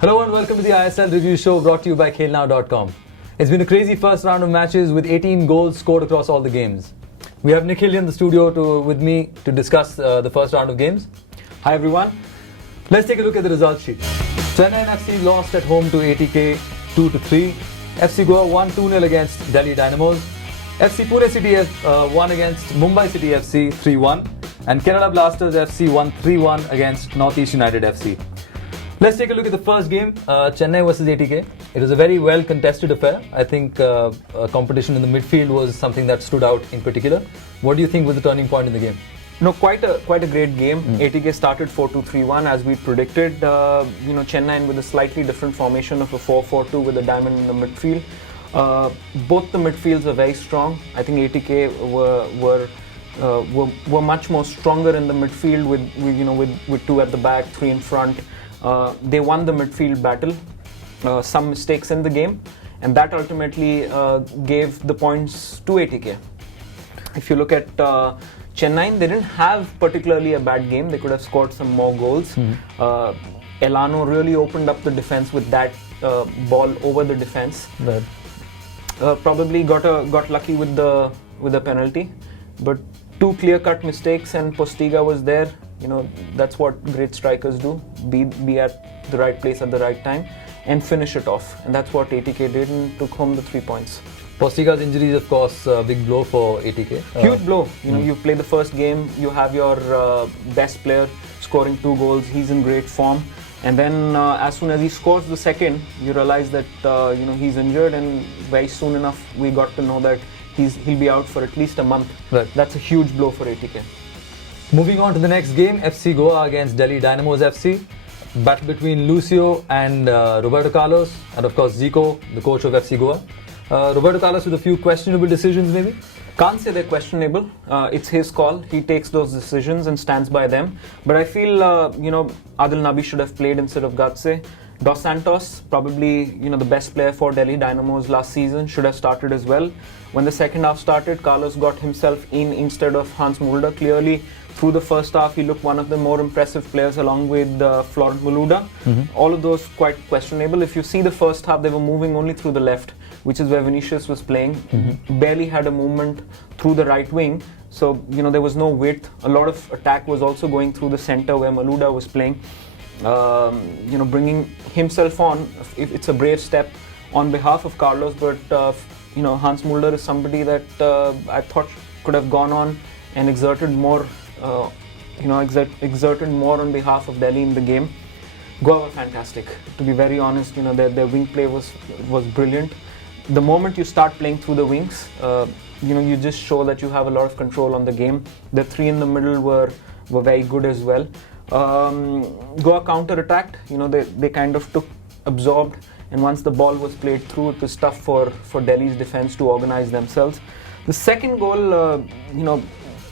Hello and welcome to the ISL review show brought to you by KhelNow.com. It's been a crazy first round of matches with 18 goals scored across all the games. We have Nikhil in the studio with me to discuss the first round of games. Hi everyone. Let's take a look at the results sheet. Chennaiyin FC lost at home to ATK 2-3. FC Goa won 2-0 against Delhi Dynamos. FC Pune City won against Mumbai City FC 3-1. And Kerala Blasters FC won 3-1 against Northeast United FC. Let's take a look at the first game, Chennai versus ATK. It was a very well contested affair. I think competition in the midfield was something that stood out in particular. What do you think was the turning point in the game? No, quite a great game. ATK started 4-2-3-1 as we predicted. Chennai with a slightly different formation of a 4-4-2 with a diamond in the midfield. Both the midfields are very strong. I think ATK were much more stronger in the midfield with two at the back, three in front. They won the midfield battle. Some mistakes in the game, and that ultimately gave the points to ATK. If you look at Chennai, they didn't have particularly a bad game. They could have scored some more goals. Elano really opened up the defense with that ball over the defense. Right. Probably got lucky with the penalty, but two clear-cut mistakes, and Postiga was there. That's what great strikers do: be at the right place at the right time and finish it off. And that's what ATK did and took home the 3 points. Postiga's injury is, of course, a big blow for ATK. Huge blow. You play the first game, you have your best player scoring 2 goals. He's in great form, and then as soon as he scores the second, you realize that he's injured, and very soon enough we got to know that he'll be out for at least a month. Right. That's a huge blow for ATK. Moving on to the next game, FC Goa against Delhi Dynamos FC. Battle between Lucio and Roberto Carlos, and of course Zico, the coach of FC Goa. Roberto Carlos with a few questionable decisions maybe? Can't say they're questionable. It's his call. He takes those decisions and stands by them. But I feel, Adil Nabi should have played instead of Gatse. Dos Santos, probably the best player for Delhi Dynamos last season, should have started as well. When the second half started, Carlos got himself in instead of Hans Mulder. Clearly, through the first half, he looked one of the more impressive players along with Florent Malouda. All of those quite questionable. If you see the first half, they were moving only through the left, which is where Vinicius was playing. Barely had a movement through the right wing. So, there was no width. A lot of attack was also going through the center where Malouda was playing. Bringing himself on, it's a brave step on behalf of Carlos, but Hans Mulder is somebody that I thought could have gone on and exerted more on behalf of Delhi in the game. Goa were fantastic. To be very honest, their wing play was brilliant. The moment you start playing through the wings, you just show that you have a lot of control on the game. The 3 in the middle were very good as well. Goa counter-attacked, they kind of absorbed, and once the ball was played through, it was tough for Delhi's defense to organize themselves. The second goal,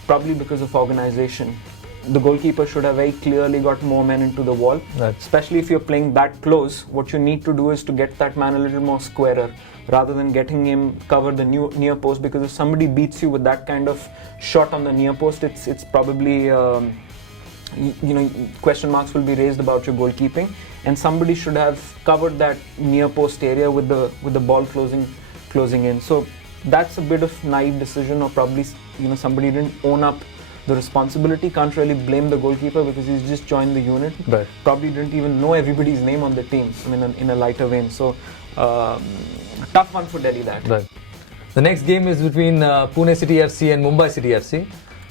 probably because of organization. The goalkeeper should have very clearly got more men into the wall. Right. Especially if you're playing that close, what you need to do is to get that man a little more squarer rather than getting him cover the near post, because if somebody beats you with that kind of shot on the near post, it's probably question marks will be raised about your goalkeeping, and somebody should have covered that near post area with the ball closing in. So that's a bit of naive decision, or probably somebody didn't own up the responsibility. Can't really blame the goalkeeper because he's just joined the unit. Right. Probably didn't even know everybody's name on the team. In a lighter vein. So tough one for Delhi that. Right. The next game is between Pune City FC and Mumbai City FC.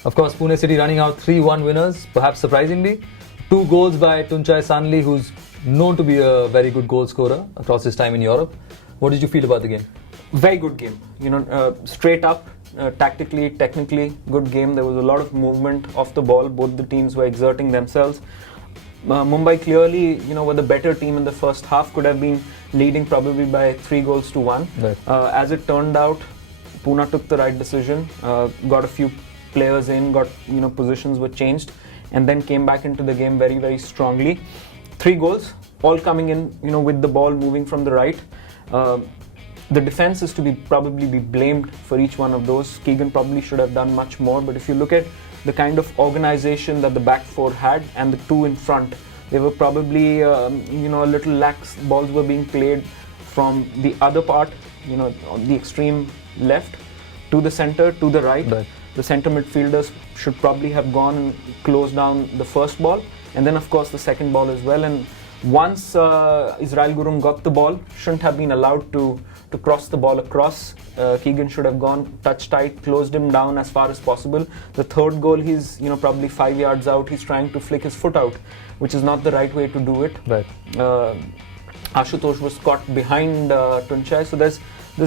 Of course, Pune City running out 3-1 winners, perhaps surprisingly. 2 goals by Tunchai Sanli, who's known to be a very good goal scorer across his time in Europe. What did you feel about the game? Very good game. Straight up, tactically, technically, good game. There was a lot of movement off the ball. Both the teams were exerting themselves. Mumbai clearly, were the better team in the first half. Could have been leading probably by 3-1. Right. As it turned out, Pune took the right decision. Got a few players in, positions were changed, and then came back into the game very, very strongly. 3 goals, all coming in, with the ball moving from the right. The defense is to probably be blamed for each one of those. Keegan probably should have done much more, but if you look at the kind of organization that the back four had and the 2 in front, They were probably, a little lax. Balls were being played from the other part, on the extreme left to the center, to the right. The center midfielders should probably have gone and closed down the first ball, and then of course the second ball as well. And once Israel Gurum got the ball, shouldn't have been allowed to cross the ball across. Keegan should have gone touch tight, closed him down as far as possible. The third goal, he's probably 5 yards out. He's trying to flick his foot out, which is not the right way to do it. Ashutosh was caught behind Tunchai, so there's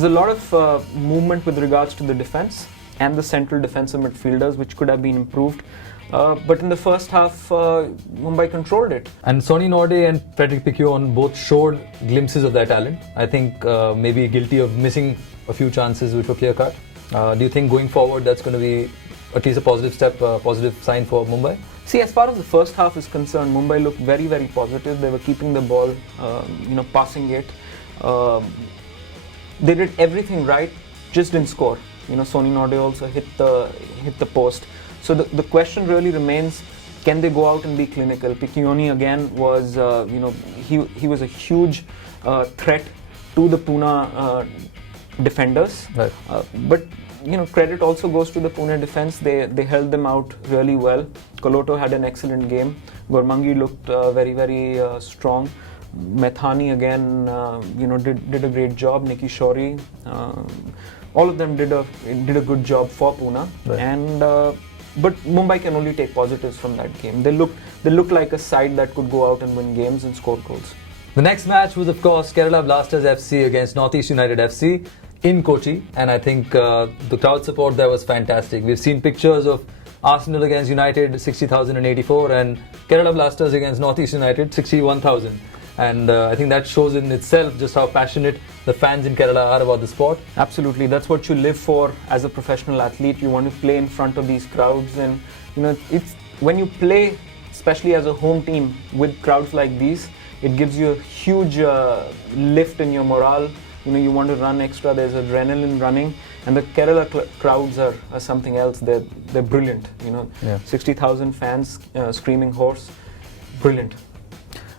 a lot of movement with regards to the defense and the central defensive midfielders, which could have been improved. But in the first half, Mumbai controlled it. And Sonny Norde and Frederick Piquion both showed glimpses of their talent. I think maybe guilty of missing a few chances which were clear-cut. Do you think going forward that's going to be at least a positive step, positive sign for Mumbai? See, as far as the first half is concerned, Mumbai looked very, very positive. They were keeping the ball, passing it. They did everything right, just didn't score. Sonny Norde also hit the post. So the question really remains, can they go out and be clinical? Piccioni again was, he was a huge threat to the Pune defenders. But credit also goes to the Pune defense. They held them out really well. Koloto had an excellent game. Gormangi looked very, very strong. Methani again, did a great job. Nikki Shori, all of them did a good job for Pune. But Mumbai can only take positives from that game. They look like a side that could go out and win games and score goals. The next match was, of course, Kerala Blasters FC against Northeast United FC in Kochi, and I think the crowd support there was fantastic. We've seen pictures of Arsenal against United, 60,084, and Kerala Blasters against Northeast United, 61,000. And I think that shows in itself just how passionate the fans in Kerala are about the sport. Absolutely, that's what you live for as a professional athlete. You want to play in front of these crowds, and it's when you play, especially as a home team with crowds like these, it gives you a huge lift in your morale. You want to run extra. There's adrenaline running, and the Kerala crowds are something else. They're brilliant. 60,000 fans screaming hoarse, brilliant.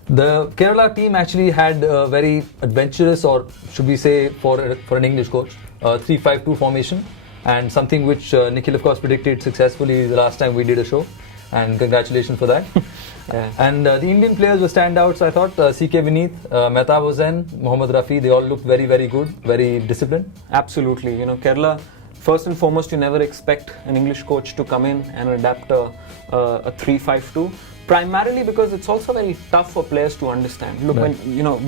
The Kerala team actually had a very adventurous, or should we say for an English coach, 3-5-2 formation, and something which Nikhil of course predicted successfully the last time we did a show, and congratulations for that. And the Indian players were standouts. I thought CK Vineeth, Mehtab Hossain, Mohammad Rafi, they all looked very, very good, very disciplined. Absolutely. Kerala, first and foremost, you never expect an English coach to come in and adapt a 3-5-2. Primarily because it's also very tough for players to understand. Look, when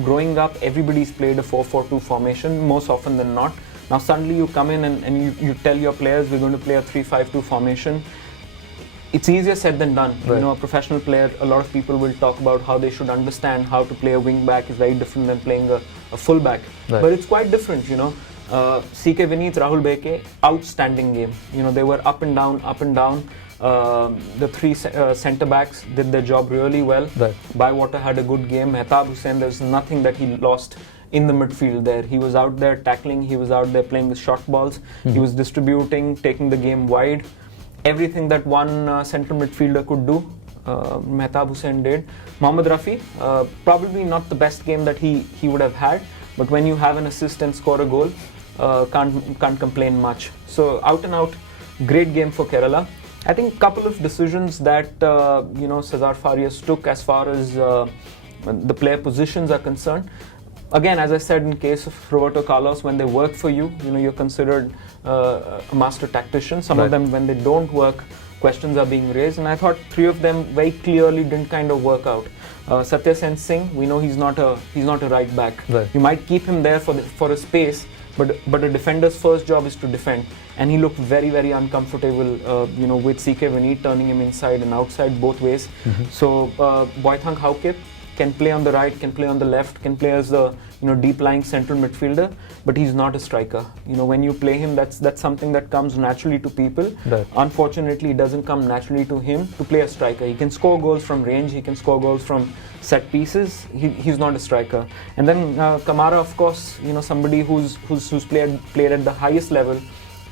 growing up, everybody's played a 4-4-2 formation most often than not. Now suddenly you come in and you tell your players we're going to play a 3-5-2 formation. It's easier said than done. A professional player, a lot of people will talk about how they should understand how to play a wing back is very different than playing a full back. But it's quite different. CK Vineeth, Rahul Beke, outstanding game. They were up and down, up and down. The three centre backs did their job really well. Bywater had a good game. Mehtab Hossain, there's nothing that he lost in the midfield there. He was out there tackling, he was out there playing the short balls, he was distributing, taking the game wide. Everything that one central midfielder could do, Mehtab Hossain did. Mohammad Rafi, probably not the best game that he would have had, but when you have an assist and score a goal, can't complain much. So out and out, great game for Kerala. I think a couple of decisions that Cesar Farias took as far as the player positions are concerned. Again, as I said, in case of Roberto Carlos, when they work for you, you're considered a master tactician. Some of them, when they don't work, questions are being raised, and I thought three of them very clearly didn't kind of work out. Satya Sen Singh, we know he's not a right back. You might keep him there for a space, but a defender's first job is to defend, and he looked very, very uncomfortable. With CK Vineeth turning him inside and outside both ways. So Boythang Haukip can play on the right, can play on the left, can play as the deep lying central midfielder, but he's not a striker. When you play him, that's something that comes naturally to people. Unfortunately, it doesn't come naturally to him to play a striker. He can score goals from range, he can score goals from set pieces. He's not a striker. And then Kamara, of course, somebody who's played at the highest level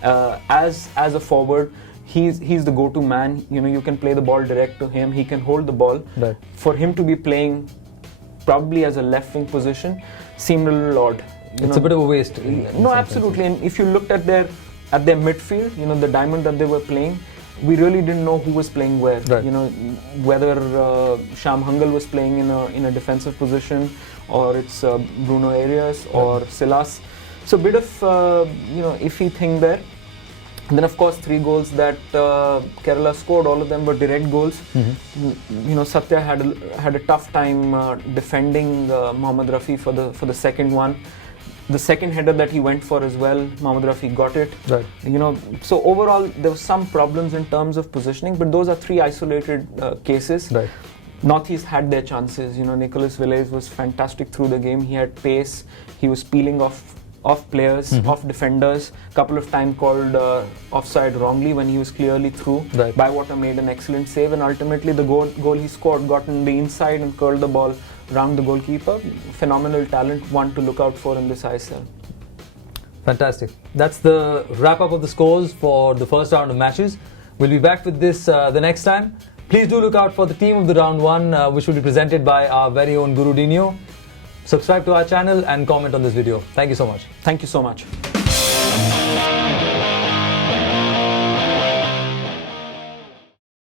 as a forward. he's the go-to man. You know, you can play the ball direct to him. He can hold the ball. Right. For him to be playing probably as a left wing position seemed a little odd. It's a bit of a waste. No, absolutely. And if you looked at their midfield, you know, the diamond that they were playing, we really didn't know who was playing where. Right. You know, whether Sham Hangal was playing in a defensive position, or it's Bruno Arias or Silas. So a bit of iffy thing there. And then of course 3 goals that Kerala scored, all of them were direct goals. You know, Satya had a tough time defending Mohammad Rafi for the second one. The second header that he went for as well, Mohammad Rafi got it. Right. You know, so overall there were some problems in terms of positioning, but those are 3 isolated cases. Right. Northeast had their chances. You know, Nicholas Villiers was fantastic through the game. He had pace. He was peeling off players, off defenders. Couple of times called offside wrongly when he was clearly through. Right. Bywater made an excellent save, and ultimately the goal he scored got in the inside and curled the ball around the goalkeeper. Phenomenal talent, one to look out for in this ISL. Fantastic. That's the wrap-up of the scores for the first round of matches. We'll be back with this the next time. Please do look out for the team of the round 1, which will be presented by our very own Guru Dino. Subscribe to our channel and comment on this video. Thank you so much. Thank you so much.